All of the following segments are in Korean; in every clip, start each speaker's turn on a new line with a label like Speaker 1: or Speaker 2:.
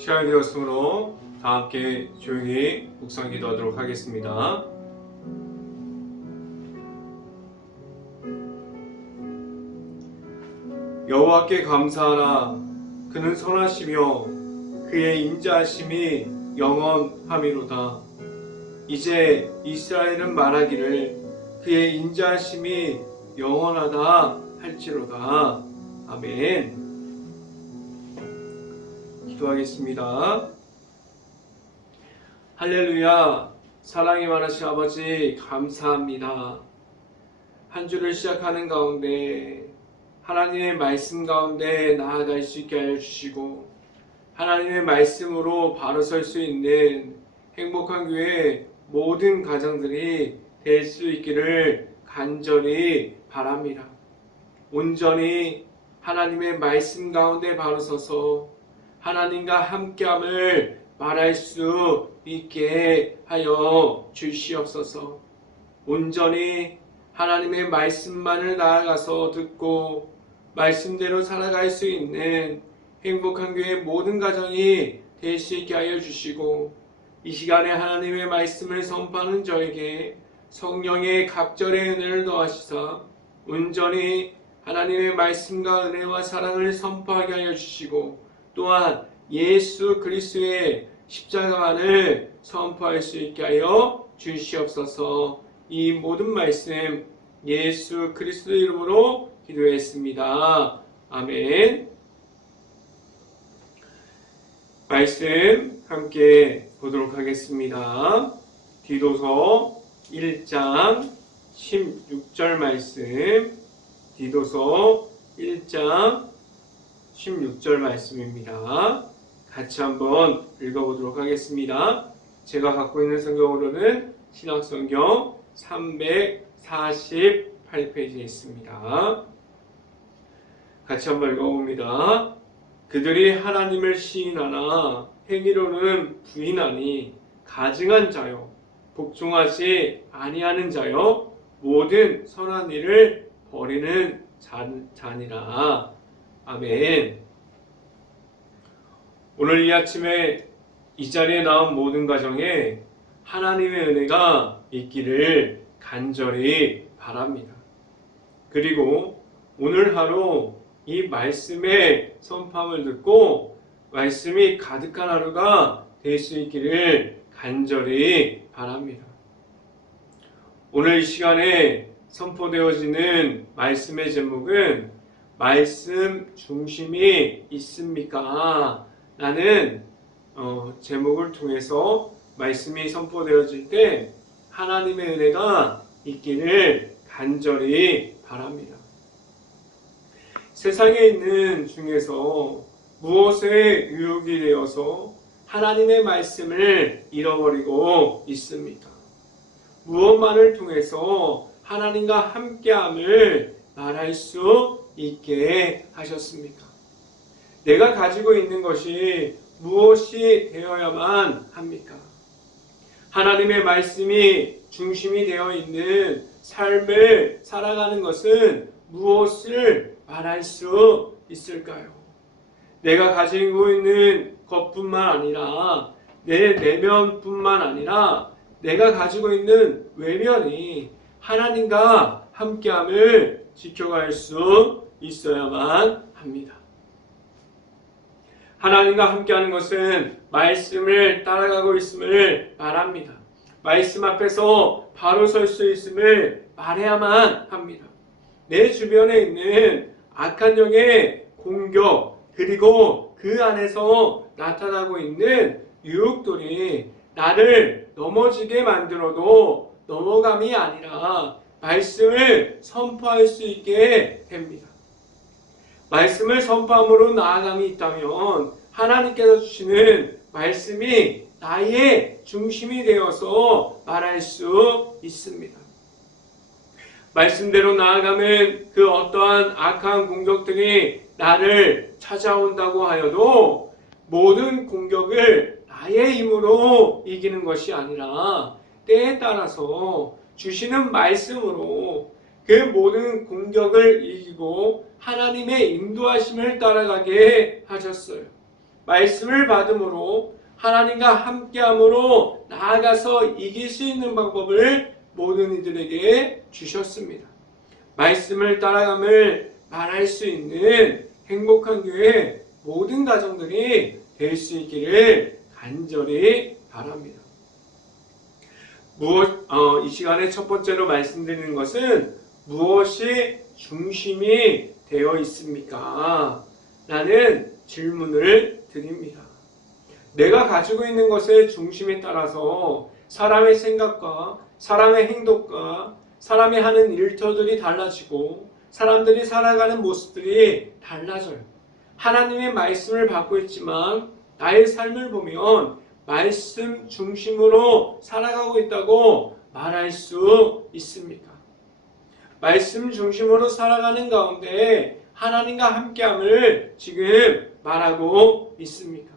Speaker 1: 시간이 되었으므로 다 함께 조용히 묵상 기도하도록 하겠습니다. 여호와께 감사하라. 그는 선하시며 그의 인자하심이 영원함이로다. 이제 이스라엘은 말하기를 그의 인자하심이 영원하다 할지로다. 아멘 기도하겠습니다. 할렐루야. 사랑이 많으신 아버지 감사합니다. 한 주를 시작하는 가운데 하나님의 말씀 가운데 나아갈 수 있게 하여 주시고 하나님의 말씀으로 바로 설 수 있는 행복한 교회 모든 가정들이 될 수 있기를 간절히 바랍니다. 온전히 하나님의 말씀 가운데 바로 서서 하나님과 함께함을 말할 수 있게 하여 주시옵소서. 온전히 하나님의 말씀만을 나아가서 듣고 말씀대로 살아갈 수 있는 행복한 교회 모든 가정이 될 수 있게 하여 주시고 이 시간에 하나님의 말씀을 선포하는 저에게 성령의 갑절의 은혜를 더하시사 온전히 하나님의 말씀과 은혜와 사랑을 선포하게 하여 주시고 또한 예수 그리스도의 십자가만을 선포할 수 있게 하여 주시옵소서 이 모든 말씀 예수 그리스도 이름으로 기도했습니다. 아멘. 말씀 함께 보도록 하겠습니다. 디도서 1장 16절 말씀, 디도서 1장 16절 말씀입니다. 같이 한번 읽어보도록 하겠습니다. 제가 갖고 있는 성경으로는 신학성경 348페이지에 있습니다. 같이 한번 읽어봅니다. 그들이 하나님을 시인하나 행위로는 부인하니 가증한 자요 복종하지 아니하는 자요 모든 선한 일을 버리는 자, 자니라 아멘 오늘 이 아침에 이 자리에 나온 모든 가정에 하나님의 은혜가 있기를 간절히 바랍니다 그리고 오늘 하루 이 말씀의 선포함을 듣고 말씀이 가득한 하루가 될 수 있기를 간절히 바랍니다. 오늘 이 시간에 선포되어지는 말씀의 제목은 말씀 중심이 있습니까? 라는 어, 제목을 통해서 말씀이 선포되어질 때 하나님의 은혜가 있기를 간절히 바랍니다. 세상에 있는 중에서 무엇에 유혹이 되어서 하나님의 말씀을 잃어버리고 있습니까? 무엇만을 통해서 하나님과 함께함을 말할 수 있게 하셨습니까? 내가 가지고 있는 것이 무엇이 되어야만 합니까? 하나님의 말씀이 중심이 되어 있는 삶을 살아가는 것은 무엇을 말할 수 있을까요? 내가 가지고 있는 것뿐만 아니라 내 내면뿐만 아니라 내가 가지고 있는 외면이 하나님과 함께함을 지켜갈 수 있어야만 합니다. 하나님과 함께하는 것은 말씀을 따라가고 있음을 말합니다. 말씀 앞에서 바로 설 수 있음을 말해야만 합니다. 내 주변에 있는 악한 영의 공격 그리고 그 안에서 나타나고 있는 유혹들이 나를 넘어지게 만들어도 넘어감이 아니라 말씀을 선포할 수 있게 됩니다. 말씀을 선포함으로 나아감이 있다면 하나님께서 주시는 말씀이 나의 중심이 되어서 말할 수 있습니다. 말씀대로 나아가면 그 어떠한 악한 공격들이 나를 찾아온다고 하여도 모든 공격을 나의 힘으로 이기는 것이 아니라 때에 따라서 주시는 말씀으로 그 모든 공격을 이기고 하나님의 인도하심을 따라가게 하셨어요. 말씀을 받음으로 하나님과 함께함으로 나아가서 이길 수 있는 방법을 모든 이들에게 주셨습니다. 말씀을 따라감을 말할 수 있는 행복한 교회 모든 가정들이 될 수 있기를 간절히 바랍니다. 무엇, 어, 이 시간에 첫 번째로 말씀드리는 것은 무엇이 중심이 되어 있습니까? 라는 질문을 드립니다. 내가 가지고 있는 것의 중심에 따라서 사람의 생각과 사람의 행동과 사람이 하는 일터들이 달라지고 사람들이 살아가는 모습들이 달라져요. 하나님의 말씀을 받고 있지만 나의 삶을 보면 말씀 중심으로 살아가고 있다고 말할 수 있습니까? 말씀 중심으로 살아가는 가운데 하나님과 함께함을 지금 말하고 있습니까?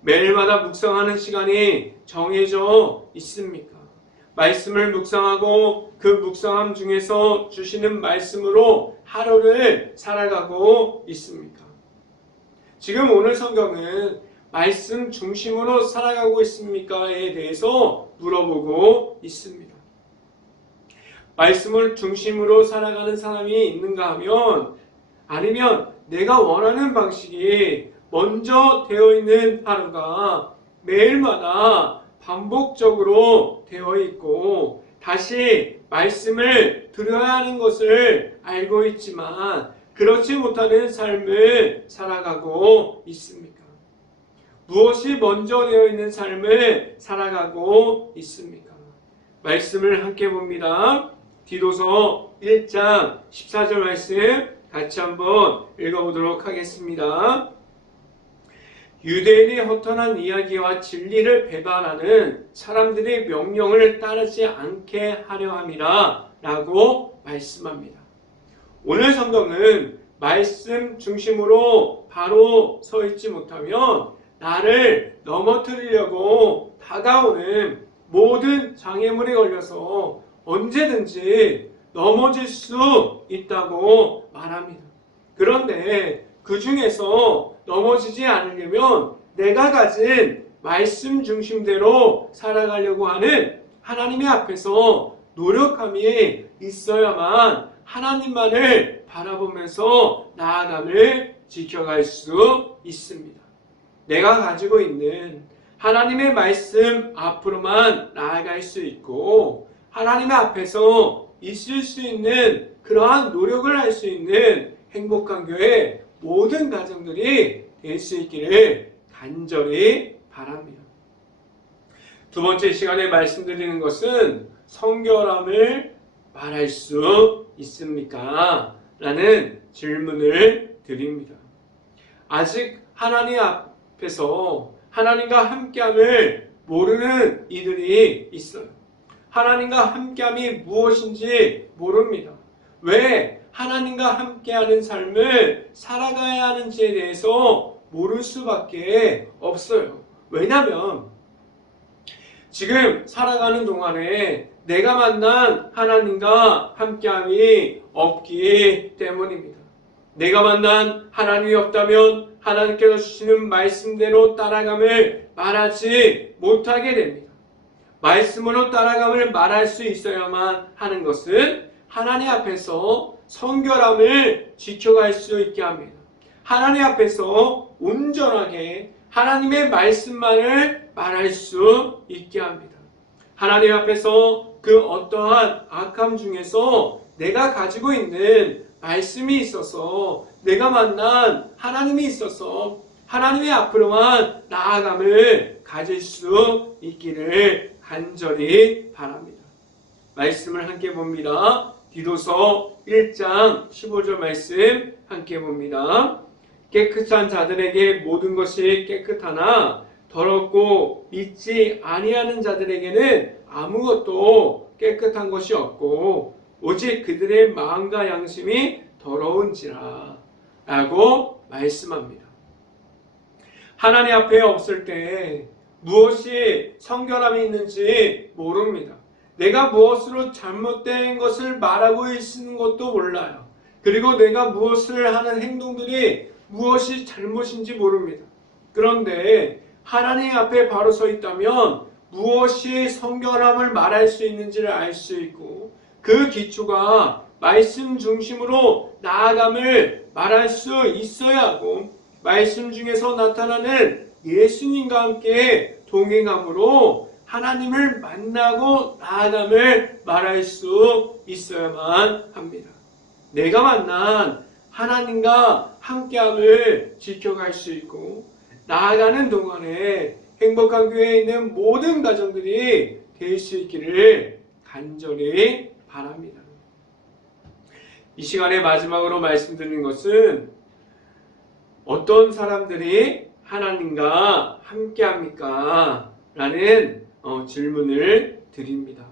Speaker 1: 매일마다 묵상하는 시간이 정해져 있습니까? 말씀을 묵상하고 그 묵상함 중에서 주시는 말씀으로 하루를 살아가고 있습니까? 지금 오늘 성경은 말씀 중심으로 살아가고 있습니까에 대해서 물어보고 있습니다. 말씀을 중심으로 살아가는 사람이 있는가 하면 아니면 내가 원하는 방식이 먼저 되어 있는 하루가 매일마다 반복적으로 되어 있고 다시 말씀을 들어야 하는 것을 알고 있지만 그렇지 못하는 삶을 살아가고 있습니까? 무엇이 먼저 되어 있는 삶을 살아가고 있습니까? 말씀을 함께 봅니다. 디도서 1장 14절 말씀 같이 한번 읽어보도록 하겠습니다. 유대인의 허탄한 이야기와 진리를 배반하는 사람들의 명령을 따르지 않게 하려 함이라 라고 말씀합니다. 오늘 성경은 말씀 중심으로 바로 서 있지 못하면 나를 넘어뜨리려고 다가오는 모든 장애물에 걸려서 언제든지 넘어질 수 있다고 말합니다. 그런데 그 중에서 넘어지지 않으려면 내가 가진 말씀 중심대로 살아가려고 하는 하나님의 앞에서 노력함이 있어야만 하나님만을 바라보면서 나아감을 지켜갈 수 있습니다. 내가 가지고 있는 하나님의 말씀 앞으로만 나아갈 수 있고 하나님의 앞에서 있을 수 있는 그러한 노력을 할 수 있는 행복한 교회 모든 가정들이 될 수 있기를 간절히 바랍니다. 두 번째 시간에 말씀드리는 것은 성결함을 말할 수 있습니까? 라는 질문을 드립니다. 아직 하나님 앞 에서 하나님과 함께함을 모르는 이들이 있어요. 하나님과 함께함이 무엇인지 모릅니다. 왜 하나님과 함께하는 삶을 살아가야 하는지에 대해서 모를 수밖에 없어요. 왜냐하면 지금 살아가는 동안에 내가 만난 하나님과 함께함이 없기 때문입니다. 내가 만난 하나님이 없다면 하나님께서 주시는 말씀대로 따라감을 말하지 못하게 됩니다. 말씀으로 따라감을 말할 수 있어야만 하는 것은 하나님 앞에서 성결함을 지켜갈 수 있게 합니다. 하나님 앞에서 온전하게 하나님의 말씀만을 말할 수 있게 합니다. 하나님 앞에서 그 어떠한 악함 중에서 내가 가지고 있는 말씀이 있어서 내가 만난 하나님이 있어서 하나님의 앞으로만 나아감을 가질 수 있기를 간절히 바랍니다. 말씀을 함께 봅니다. 디도서 1장 15절 말씀 함께 봅니다. 깨끗한 자들에게 모든 것이 깨끗하나 더럽고 믿지 아니하는 자들에게는 아무것도 깨끗한 것이 없고 오직 그들의 마음과 양심이 더러운지라 라고 말씀합니다. 하나님 앞에 없을 때 무엇이 성결함이 있는지 모릅니다. 내가 무엇으로 잘못된 것을 말하고 있는 것도 몰라요. 그리고 내가 무엇을 하는 행동들이 무엇이 잘못인지 모릅니다. 그런데 하나님 앞에 바로 서 있다면 무엇이 성결함을 말할 수 있는지를 알 수 있고 그 기초가 말씀 중심으로 나아감을 말할 수 있어야 하고 말씀 중에서 나타나는 예수님과 함께 동행함으로 하나님을 만나고 나아감을 말할 수 있어야만 합니다. 내가 만난 하나님과 함께함을 지켜갈 수 있고 나아가는 동안에 행복한 교회에 있는 모든 가정들이 될 수 있기를 간절히 바랍니다. 이 시간에 마지막으로 말씀드리는 것은 어떤 사람들이 하나님과 함께 합니까? 라는 어, 질문을 드립니다.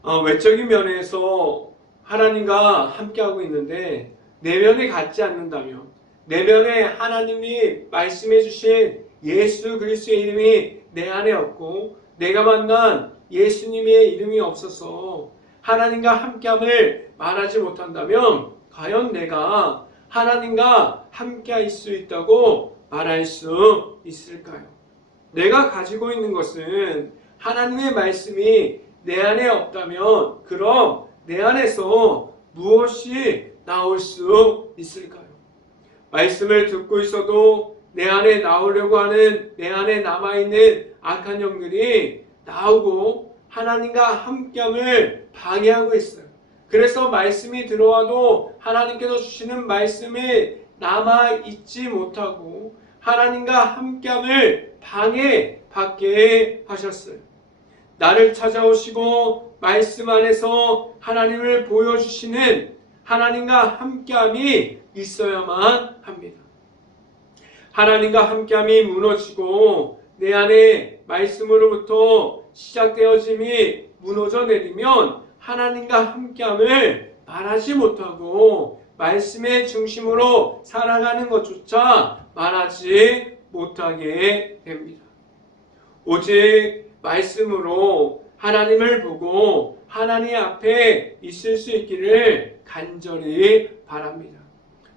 Speaker 1: 어, 외적인 면에서 하나님과 함께하고 있는데 내면에 갖지 않는다면 내면에 하나님이 말씀해 주신 예수 그리스도의 이름이 내 안에 없고 내가 만난 예수님의 이름이 없어서 하나님과 함께함을 말하지 못한다면 과연 내가 하나님과 함께할 수 있다고 말할 수 있을까요? 내가 가지고 있는 것은 하나님의 말씀이 내 안에 없다면 그럼 내 안에서 무엇이 나올 수 있을까요? 말씀을 듣고 있어도 내 안에 나오려고 하는 내 안에 남아있는 악한 영들이 나오고 하나님과 함께함을 방해하고 있어요. 그래서 말씀이 들어와도 하나님께서 주시는 말씀이 남아 있지 못하고 하나님과 함께함을 방해받게 하셨어요. 나를 찾아오시고 말씀 안에서 하나님을 보여주시는 하나님과 함께함이 있어야만 합니다. 하나님과 함께함이 무너지고 내 안에 말씀으로부터 시작되어짐이 무너져 내리면 하나님과 함께함을 말하지 못하고 말씀의 중심으로 살아가는 것조차 말하지 못하게 됩니다. 오직 말씀으로 하나님을 보고 하나님 앞에 있을 수 있기를 간절히 바랍니다.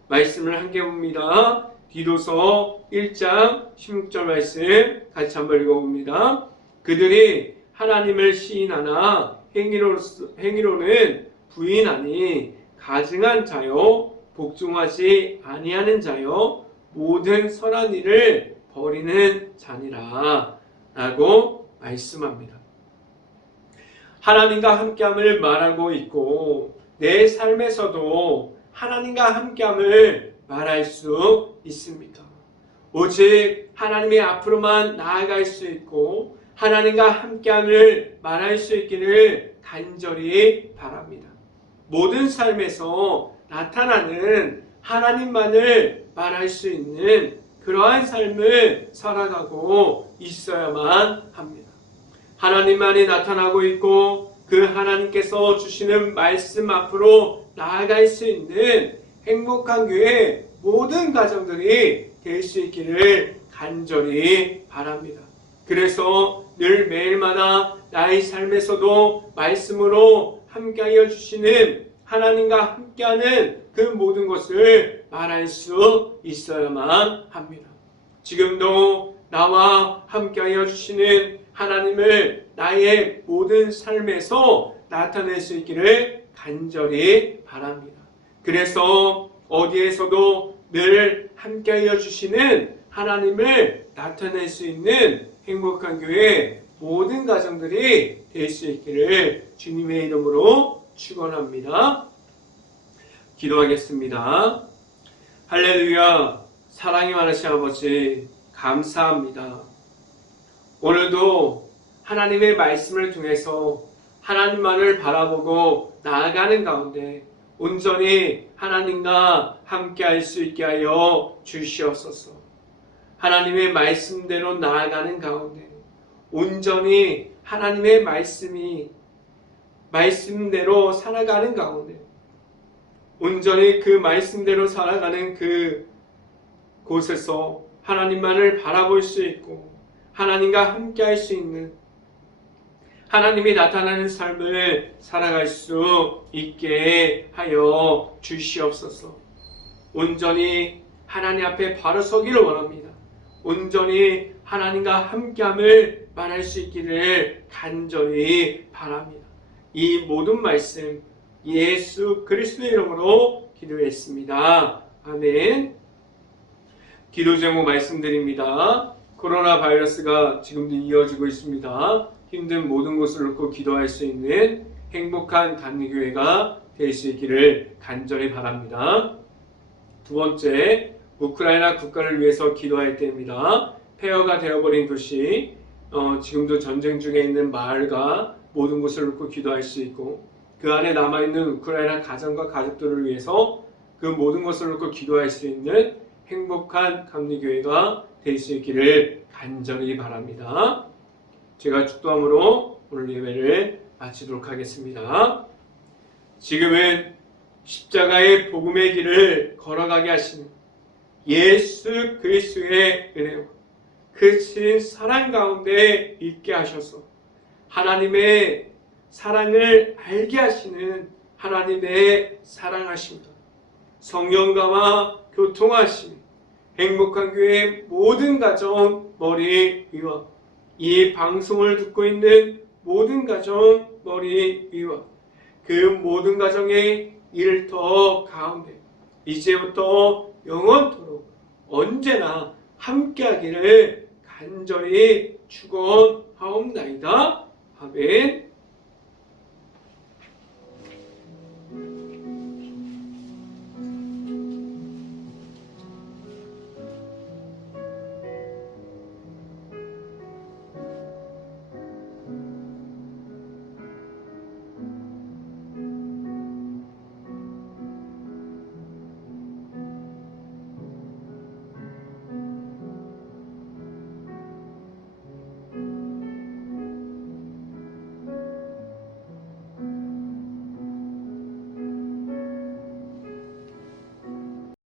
Speaker 1: 말씀을 함께 봅니다. 디도서 1장 16절 말씀 같이 한번 읽어봅니다. 그들이 하나님을 시인하나 행위로, 행위로는 부인하니 가증한 자요 복종하지 아니하는 자요 모든 선한 일을 버리는 자니라 라고 말씀합니다. 하나님과 함께함을 말하고 있고 내 삶에서도 하나님과 함께함을 말할 수 있습니다. 오직 하나님의 앞으로만 나아갈 수 있고 하나님과 함께함을 말할 수 있기를 간절히 바랍니다. 모든 삶에서 나타나는 하나님만을 말할 수 있는 그러한 삶을 살아가고 있어야만 합니다. 하나님만이 나타나고 있고 그 하나님께서 주시는 말씀 앞으로 나아갈 수 있는 행복한 교회 모든 가정들이 될 수 있기를 간절히 바랍니다. 그래서 늘 매일마다 나의 삶에서도 말씀으로 함께하여 주시는 하나님과 함께하는 그 모든 것을 말할 수 있어야만 합니다. 지금도 나와 함께하여 주시는 하나님을 나의 모든 삶에서 나타낼 수 있기를 간절히 바랍니다. 그래서 어디에서도 늘 함께하여 주시는 하나님을 나타낼 수 있는 행복한 교회 모든 가정들이 될 수 있기를 주님의 이름으로 축원합니다. 기도하겠습니다. 할렐루야 사랑이 많으신 아버지 감사합니다. 오늘도 하나님의 말씀을 통해서 하나님만을 바라보고 나아가는 가운데 온전히 하나님과 함께 할 수 있게 하여 주시옵소서. 하나님의 말씀대로 나아가는 가운데 온전히 하나님의 말씀이 말씀대로 살아가는 가운데 온전히 그 말씀대로 살아가는 그 곳에서 하나님만을 바라볼 수 있고 하나님과 함께 할 수 있는 하나님이 나타나는 삶을 살아갈 수 있게 하여 주시옵소서. 온전히 하나님 앞에 바로 서기를 원합니다. 온전히 하나님과 함께함을 말할 수 있기를 간절히 바랍니다. 이 모든 말씀 예수 그리스도의 이름으로 기도했습니다. 아멘. 기도 제목 말씀드립니다. 코로나 바이러스가 지금도 이어지고 있습니다. 힘든 모든 것을 놓고 기도할 수 있는 행복한 감리교회가 될 수 있기를 간절히 바랍니다. 두 번째, 우크라이나 국가를 위해서 기도할 때입니다. 폐허가 되어버린 도시, 어, 지금도 전쟁 중에 있는 마을과 모든 것을 놓고 기도할 수 있고 그 안에 남아있는 우크라이나 가정과 가족들을 위해서 그 모든 것을 놓고 기도할 수 있는 행복한 감리교회가 될 수 있기를 간절히 바랍니다. 제가 축도함으로 오늘 예배를 마치도록 하겠습니다. 지금은 십자가의 복음의 길을 걸어가게 하시는 예수 그리스도의 은혜와 그 신 사랑 가운데 있게 하셔서 하나님의 사랑을 알게 하시는 하나님의 사랑하심과 성령과와 교통하심 행복한 교회 모든 가정 머리 위와 이 방송을 듣고 있는 모든 가정 머리 위와 그 모든 가정의 일터 가운데 이제부터 영원토록 언제나 함께하기를 간절히 축원하옵나이다. 아멘.